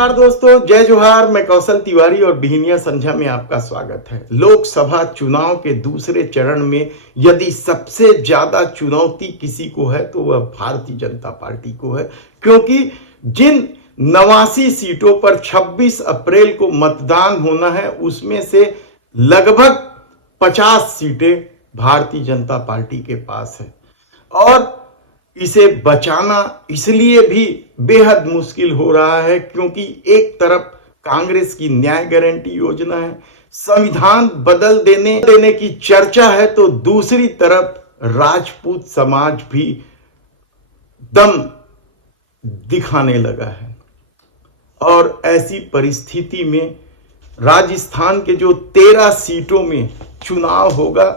नमस्कार दोस्तों, जय जोहार। मैं कौशल तिवारी और बिहनिया संध्या में आपका स्वागत है। लोकसभा चुनाव के दूसरे चरण में यदि सबसे ज्यादा चुनौती किसी को है तो वह भारतीय जनता पार्टी को है, क्योंकि जिन 89 सीटों पर 26 अप्रैल को मतदान होना है उसमें से लगभग 50 सीटें भारतीय जनता पार्टी के पास है और इसे बचाना इसलिए भी बेहद मुश्किल हो रहा है क्योंकि एक तरफ कांग्रेस की न्याय गारंटी योजना है, संविधान बदल देने की चर्चा है, तो दूसरी तरफ राजपूत समाज भी दम दिखाने लगा है। और ऐसी परिस्थिति में राजस्थान के जो 13 सीटों में चुनाव होगा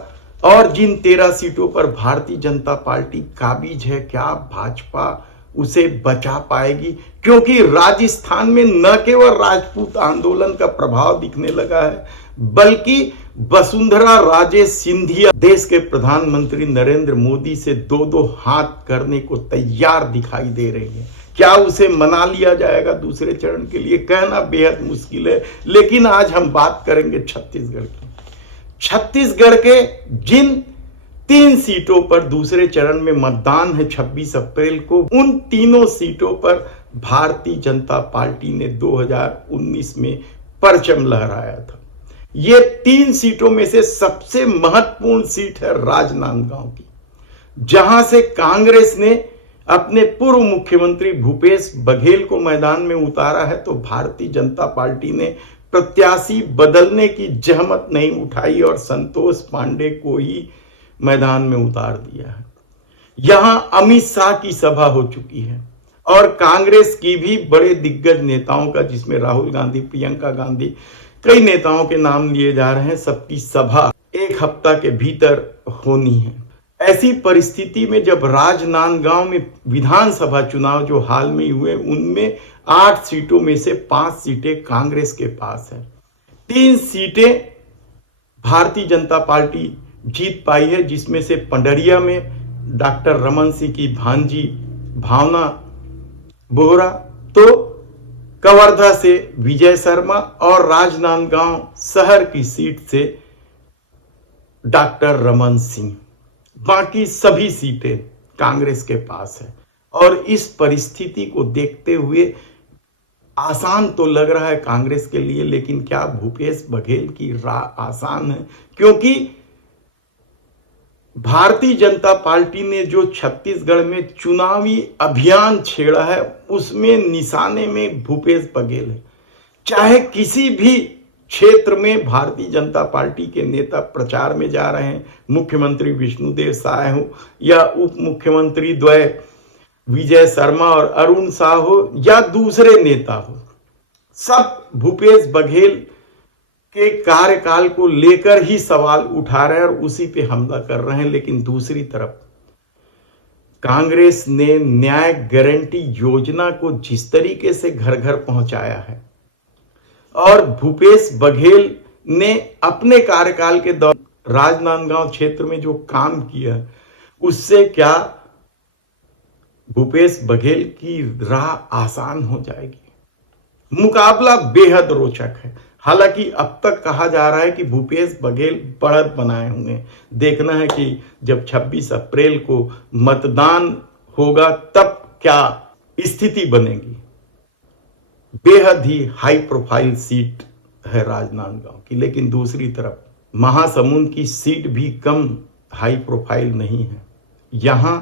और जिन 13 सीटों पर भारतीय जनता पार्टी काबिज है, क्या भाजपा उसे बचा पाएगी? क्योंकि राजस्थान में न केवल राजपूत आंदोलन का प्रभाव दिखने लगा है, बल्कि वसुंधरा राजे सिंधिया देश के प्रधानमंत्री नरेंद्र मोदी से दो दो हाथ करने को तैयार दिखाई दे रही है। क्या उसे मना लिया जाएगा दूसरे चरण के लिए? कहना बेहद मुश्किल है। लेकिन आज हम बात करेंगे छत्तीसगढ़ की। छत्तीसगढ़ के जिन 3 सीटों पर दूसरे चरण में मतदान है 26 अप्रैल को, उन तीनों सीटों पर भारतीय जनता पार्टी ने 2019 में परचम लहराया था। ये 3 सीटों में से सबसे महत्वपूर्ण सीट है राजनांदगांव की, जहां से कांग्रेस ने अपने पूर्व मुख्यमंत्री भूपेश बघेल को मैदान में उतारा है, तो भारतीय जनता पार्टी ने प्रत्याशी बदलने की जहमत नहीं उठाई और संतोष पांडे को ही मैदान में उतार दिया है। यहां अमित शाह की सभा हो चुकी है और कांग्रेस की भी बड़े दिग्गज नेताओं का, जिसमें राहुल गांधी, प्रियंका गांधी, कई नेताओं के नाम लिए जा रहे हैं, सबकी सभा 1 हफ्ता के भीतर होनी है। ऐसी परिस्थिति में जब राजनांदगांव में विधानसभा चुनाव जो हाल में हुए, उनमें 8 सीटों में से 5 सीटें कांग्रेस के पास है, 3 सीटें भारतीय जनता पार्टी जीत पाई है, जिसमें से पंडरिया में डॉक्टर रमन सिंह की भांजी भावना बोहरा, तो कवर्धा से विजय शर्मा और राजनांदगांव शहर की सीट से डॉक्टर रमन सिंह। बाकी सभी सीटें कांग्रेस के पास है और इस परिस्थिति को देखते हुए आसान तो लग रहा है कांग्रेस के लिए, लेकिन क्या भूपेश बघेल की राह आसान है? क्योंकि भारतीय जनता पार्टी ने जो छत्तीसगढ़ में चुनावी अभियान छेड़ा है उसमें निशाने में भूपेश बघेल है। चाहे किसी भी क्षेत्र में भारतीय जनता पार्टी के नेता प्रचार में जा रहे हैं, मुख्यमंत्री विष्णुदेव साय हो या उप मुख्यमंत्री द्वय विजय शर्मा और अरुण शाह हो या दूसरे नेता हो, सब भूपेश बघेल के कार्यकाल को लेकर ही सवाल उठा रहे हैं और उसी पे हमला कर रहे हैं। लेकिन दूसरी तरफ कांग्रेस ने न्याय गारंटी योजना को जिस तरीके से घर घर पहुंचाया है और भूपेश बघेल ने अपने कार्यकाल के दौरान राजनांदगांव क्षेत्र में जो काम किया, उससे क्या भूपेश बघेल की राह आसान हो जाएगी? मुकाबला बेहद रोचक है। हालांकि अब तक कहा जा रहा है कि भूपेश बघेल बढ़त बनाए हुए। देखना है कि जब 26 अप्रैल को मतदान होगा तब क्या स्थिति बनेगी। बेहद ही हाई प्रोफाइल सीट है राजनांदगांव की, लेकिन दूसरी तरफ महासमुंद की सीट भी कम हाई प्रोफाइल नहीं है। यहां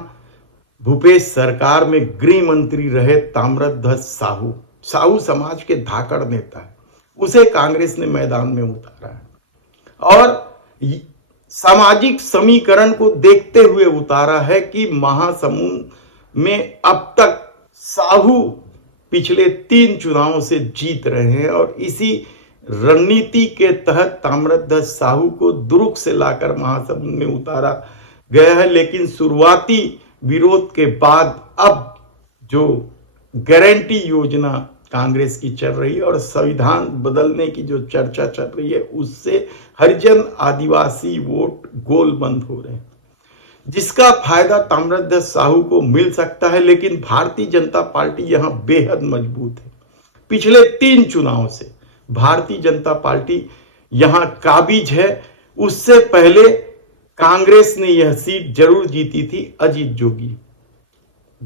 भूपेश सरकार में गृह मंत्री रहे ताम्रध्वज साहू समाज के धाकड़ नेता है, उसे कांग्रेस ने मैदान में उतारा है और सामाजिक समीकरण को देखते हुए उतारा है कि महासमुंद में अब तक साहू पिछले 3 चुनावों से जीत रहे हैं और इसी रणनीति के तहत ताम्रध्वज साहू को दुर्ग से लाकर महासमुंद में उतारा गया है। लेकिन शुरुआती विरोध के बाद अब जो गारंटी योजना कांग्रेस की चल रही है और संविधान बदलने की जो चर्चा चल रही है, उससे हरिजन आदिवासी वोट गोलबंद हो रहे हैं, जिसका फायदा ताम्रध्वज साहू को मिल सकता है। लेकिन भारतीय जनता पार्टी यहां बेहद मजबूत है। पिछले 3 चुनाव से भारतीय जनता पार्टी यहां काबिज है। उससे पहले कांग्रेस ने यह सीट जरूर जीती थी, अजीत जोगी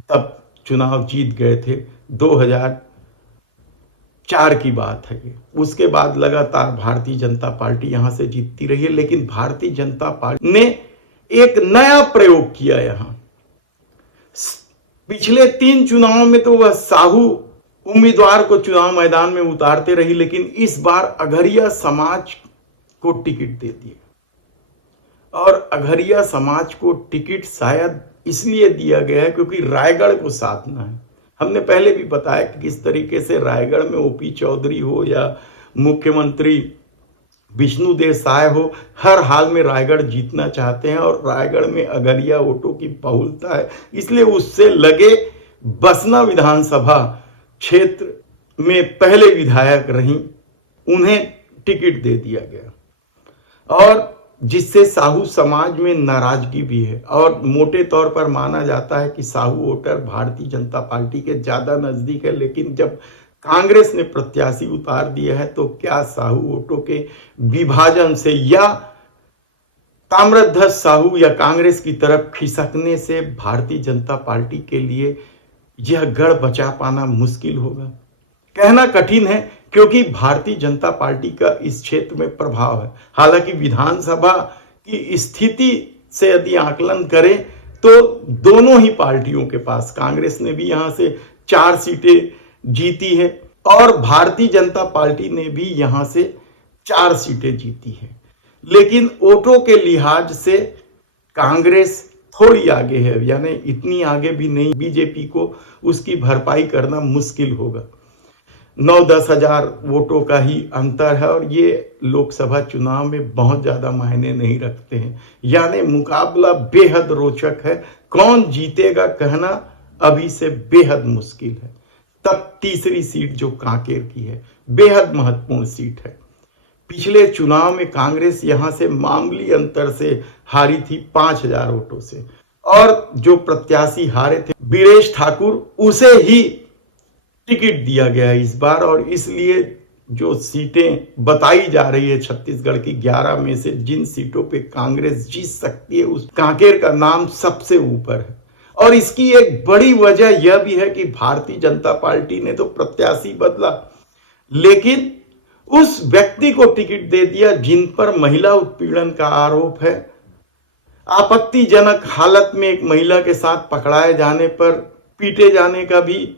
तब चुनाव जीत गए थे, 2004 की बात है ये। उसके बाद लगातार भारतीय जनता पार्टी यहां से जीतती रही है, लेकिन भारतीय जनता पार्टी ने एक नया प्रयोग किया। यहां पिछले 3 चुनावों में तो वह साहू उम्मीदवार को चुनाव मैदान में उतारते रही, लेकिन इस बार अघरिया समाज को टिकट दे दिया। और अघरिया समाज को टिकट शायद इसलिए दिया गया है क्योंकि रायगढ़ को साधना है। हमने पहले भी बताया कि किस तरीके से रायगढ़ में ओपी चौधरी हो या मुख्यमंत्री विष्णुदेव साय हो, हर हाल में रायगढ़ जीतना चाहते हैं और रायगढ़ में अघरिया वोटों की बहुलता है, इसलिए उससे लगे बसना विधानसभा क्षेत्र में पहले विधायक रहीं, उन्हें टिकट दे दिया गया और जिससे साहू समाज में नाराजगी भी है। और मोटे तौर पर माना जाता है कि साहू वोटर भारतीय जनता पार्टी के ज्यादा नजदीक है, लेकिन जब कांग्रेस ने प्रत्याशी उतार दिया है तो क्या साहू वोटों के विभाजन से या ताम्रध्वज साहू या कांग्रेस की तरफ खिसकने से भारतीय जनता पार्टी के लिए यह गढ़ बचा पाना मुश्किल होगा? कहना कठिन है क्योंकि भारतीय जनता पार्टी का इस क्षेत्र में प्रभाव है। हालांकि विधानसभा की स्थिति से यदि आकलन करें तो दोनों ही पार्टियों के पास, कांग्रेस ने भी यहां से 4 सीटें जीती है और भारतीय जनता पार्टी ने भी यहां से 4 सीटें जीती है, लेकिन वोटों के लिहाज से कांग्रेस थोड़ी आगे है, यानी इतनी आगे भी नहीं। बीजेपी को उसकी भरपाई करना मुश्किल होगा। 9-10 हजार वोटों का ही अंतर है और ये लोकसभा चुनाव में बहुत ज्यादा मायने नहीं रखते हैं, यानी मुकाबला बेहद रोचक है। कौन जीतेगा कहना अभी से बेहद मुश्किल है। तब तीसरी सीट जो कांकेर की है, बेहद महत्वपूर्ण सीट है। पिछले चुनाव में कांग्रेस यहां से मामूली अंतर से हारी थी, 5000 वोटों से, और जो प्रत्याशी हारे थे बीरेश ठाकुर, उसे ही टिकट दिया गया इस बार। और इसलिए जो सीटें बताई जा रही है छत्तीसगढ़ की 11 में से जिन सीटों पे कांग्रेस जीत सकती है, उस कांकेर का नाम सबसे ऊपर है। और इसकी एक बड़ी वजह यह भी है कि भारतीय जनता पार्टी ने तो प्रत्याशी बदला, लेकिन उस व्यक्ति को टिकट दे दिया जिन पर महिला उत्पीड़न का आरोप है। आपत्तिजनक हालत में एक महिला के साथ पकड़ाए जाने पर पीटे जाने का भी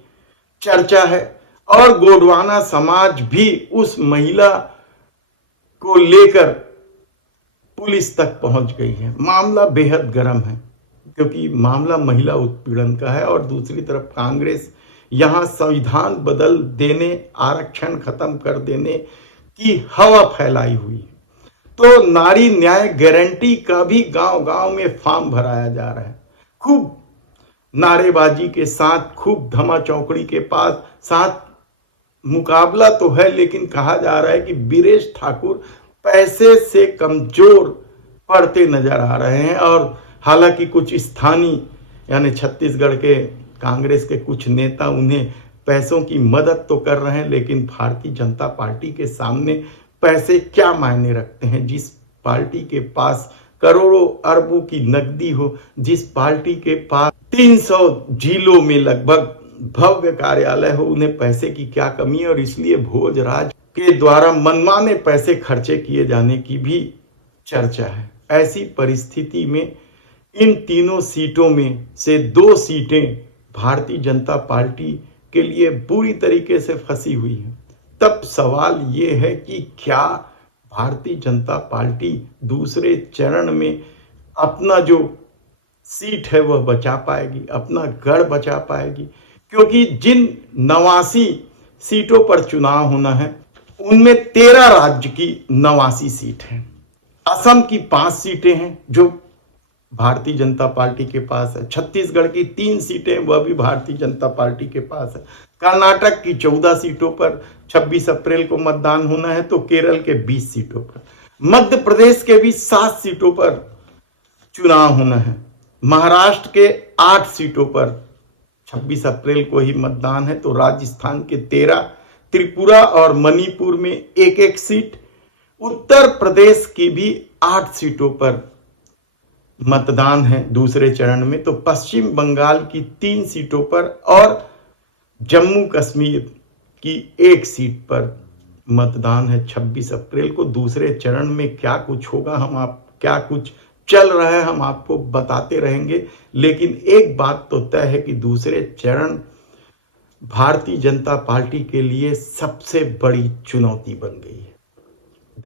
चर्चा है और गोंडवाना समाज भी उस महिला को लेकर पुलिस तक पहुंच गई है। मामला बेहद गर्म है क्योंकि मामला महिला उत्पीड़न का है और दूसरी तरफ कांग्रेस यहां संविधान बदल देने, आरक्षण खत्म कर देने की हवा फैलाई हुई है। तो नारी न्याय गारंटी का भी गांव-गांव में फॉर्म भराया जा रहा है। खूब नारेबाजी के साथ, खूब धमा चौकड़ी के पास साथ मुकाबला तो है, लेकिन कहा जा रहा है कि बीरेश ठाकुर पैसे से कमजोर पड़ते नजर आ रहे हैं। और हालांकि कुछ स्थानीय यानी छत्तीसगढ़ के कांग्रेस के कुछ नेता उन्हें पैसों की मदद तो कर रहे हैं, लेकिन भारतीय जनता पार्टी के सामने पैसे क्या मायने रखते हैं? जिस पार्टी के पास करोड़ों अरबों की नकदी हो, जिस पार्टी के पास 300 जिलों में लगभग भव्य कार्यालय हो, उन्हें पैसे की क्या कमी है? और इसलिए भोजराज के द्वारा मनमाने पैसे खर्चे किए जाने की भी चर्चा है। ऐसी परिस्थिति में इन तीनों सीटों में से 2 सीटें भारतीय जनता पार्टी के लिए बुरी तरीके से फंसी हुई है। तब सवाल ये है कि क्या भारतीय जनता पार्टी दूसरे चरण में अपना जो सीट है वह बचा पाएगी, अपना गढ़ बचा पाएगी? क्योंकि जिन 89 सीटों पर चुनाव होना है उनमें 13 राज्य की 89 सीट हैं। असम की 5 सीटें हैं जो भारतीय जनता पार्टी के पास है। छत्तीसगढ़ की 3 सीटें वह भी भारतीय जनता पार्टी के पास है। कर्नाटक की 14 सीटों पर 26 अप्रैल को मतदान होना है, तो केरल के 20 सीटों पर, मध्य प्रदेश के भी 7 सीटों पर चुनाव होना है, महाराष्ट्र के 8 सीटों पर 26 अप्रैल को ही मतदान है, तो राजस्थान के 13, त्रिपुरा और मणिपुर में एक एक सीट, उत्तर प्रदेश की भी 8 सीटों पर मतदान है दूसरे चरण में, तो पश्चिम बंगाल की 3 सीटों पर और जम्मू कश्मीर की 1 सीट पर मतदान है 26 अप्रैल को। दूसरे चरण में क्या कुछ होगा, क्या कुछ चल रहा है, हम आपको बताते रहेंगे। लेकिन एक बात तो तय है कि दूसरे चरण भारतीय जनता पार्टी के लिए सबसे बड़ी चुनौती बन गई है।